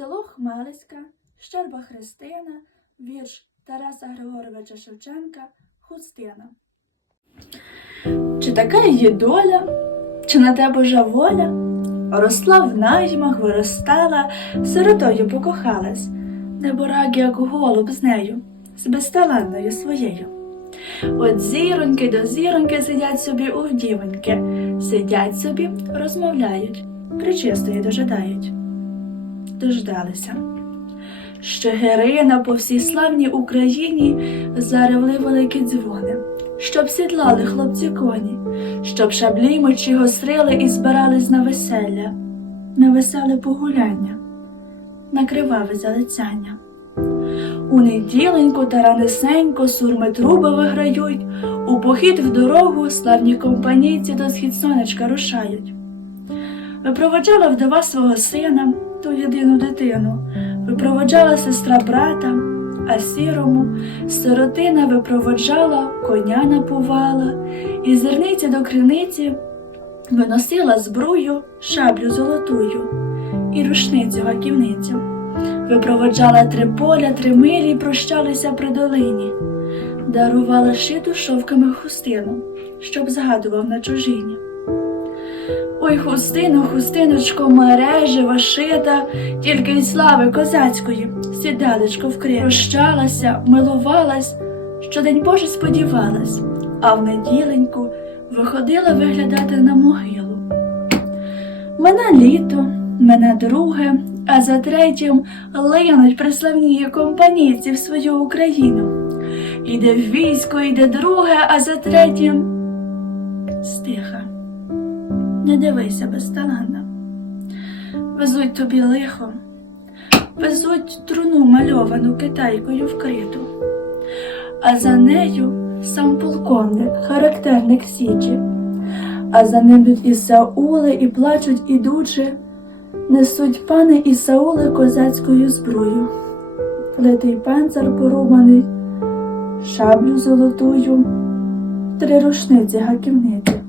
Село Хмелицька, Щерба Христина, вірш Тараса Григоровича Шевченка Хустина. Чи така її доля, чи на те Божа воля? Росла в наймах, виростала, сиротою покохалась, неборак, як голуб з нею, з безталанною своєю. От зіроньки до зіроньки сидять собі у вдівоньки, сидять собі, розмовляють, причистої дожидають. Дождалися. Щегирина по всій славній Україні заревли великі дзвони, щоб сідлали хлопці коні, щоб шаблі мечі гострили і збирались на веселля, на веселе погуляння, на криваве залицяння. У неділеньку та ранесенько сурми труби виграють, у похід в дорогу славні компанійці до схід сонечка рушають. Випроводжала вдова свого сина, ту єдину дитину, випроводжала сестра брата, а сірому сиротина випроводжала, коня напувала, і зерниці до криниці виносила збрую, шаблю золотую і рушницю гаківницю. Випроводжала три поля, три милі, прощалися при долині, дарувала шиту шовками хустину, щоб згадував на чужині. Ой, хустину, хустиночко, мережева, шита, тільки й слави козацької, сідалечко вкрив. Прощалася, милувалась, що день Божий сподівалась, а в неділеньку виходила виглядати на могилу. Мене літо, мене друге, а за третім линуть приславні компанійці в свою Україну. Іде військо, іде друге, а за третім стиха. Не дивися безталанно. Везуть тобі лихо, везуть труну мальовану китайкою вкриту, а за нею сам полковник, характерник Січі, а за ним йдуть Ісаули і плачуть ідучи, несуть пани Ісаули козацькою зброю, литий панцир порубаний, шаблю золотую, три рушниці гаківниці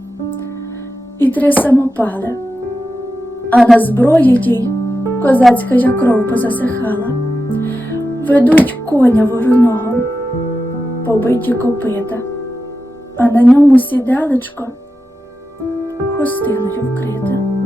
і три самопали, а на зброї тій козацька я кров позасихала. Ведуть коня вороного, побиті копита, а на ньому сідалечко хустиною вкрите.